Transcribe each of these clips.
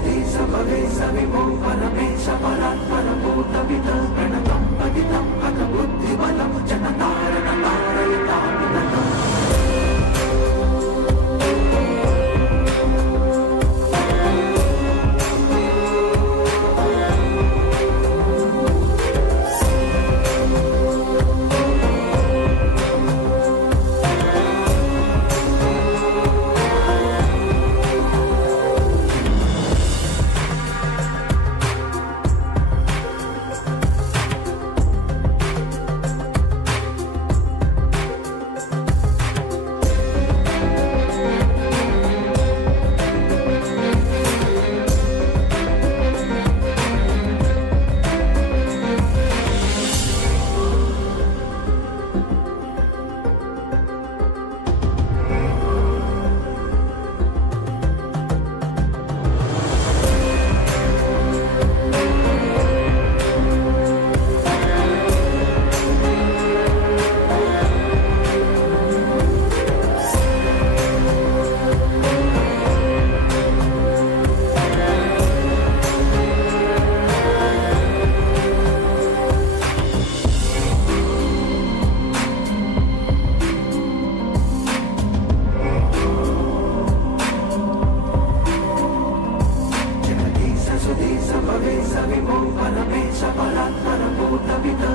దేశ భవేశ విభో పరమేశ పరాత్పర భూత విత ప్రణతం పతితం పత బుద్ధిబలం జనతారణ తారయతాం capitán.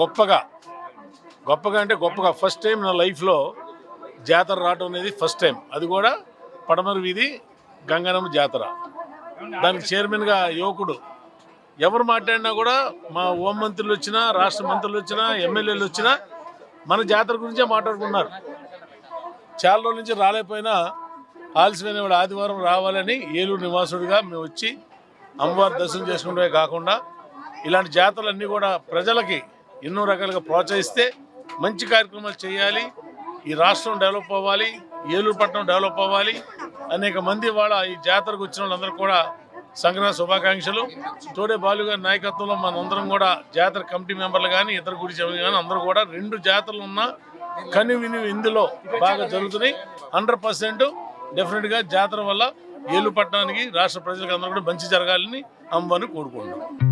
గొప్పగా గొప్పగా అంటే గొప్పగా. ఫస్ట్ టైం నా లైఫ్లో జాతర రావడం అనేది ఫస్ట్ టైం అది కూడా పడమర వీధి గంగనమ్మ జాతర. దానికి చైర్మన్గా యువకుడు. ఎవరు మాట్లాడినా కూడా మా హోం మంత్రులు వచ్చినా రాష్ట్ర మంత్రులు వచ్చినా ఎమ్మెల్యేలు వచ్చినా మన జాతర గురించే మాట్లాడుకున్నారు చాలా రోజుల నుంచి రాలేకపోయినా ఆలస్యమైన ఆదివారం రావాలని ఏలూరు నివాసుడిగా మేము వచ్చి అమ్మవారి దర్శనం చేసుకుంటే కాకుండా ఇలాంటి జాతరలన్నీ కూడా ప్రజలకి ఎన్నో రకాలుగా ప్రోత్సహిస్తే మంచి కార్యక్రమాలు చేయాలి. ఈ రాష్ట్రం డెవలప్ అవ్వాలి ఏలూరు పట్టణం డెవలప్ అవ్వాలి. అనేక మంది వాళ్ళ ఈ జాతరకు వచ్చిన వాళ్ళందరూ కూడా సంక్రాంతి శుభాకాంక్షలు. తోడే బాలుగారి నాయకత్వంలో మనందరం కూడా జాతర కమిటీ మెంబర్లు కానీ ఇతర గుడి సభ్యులు కానీ అందరూ కూడా రెండు జాతరలు ఉన్నా కని విని ఇందులో బాగా జరుగుతున్నాయి. హండ్రెడ్ పర్సెంట్ డెఫినెట్గా జాతర వల్ల ఏలూరు పట్టణానికి రాష్ట్ర ప్రజలకు అందరూ కూడా మంచి జరగాలని అమ్మని కోరుకుంటున్నాం.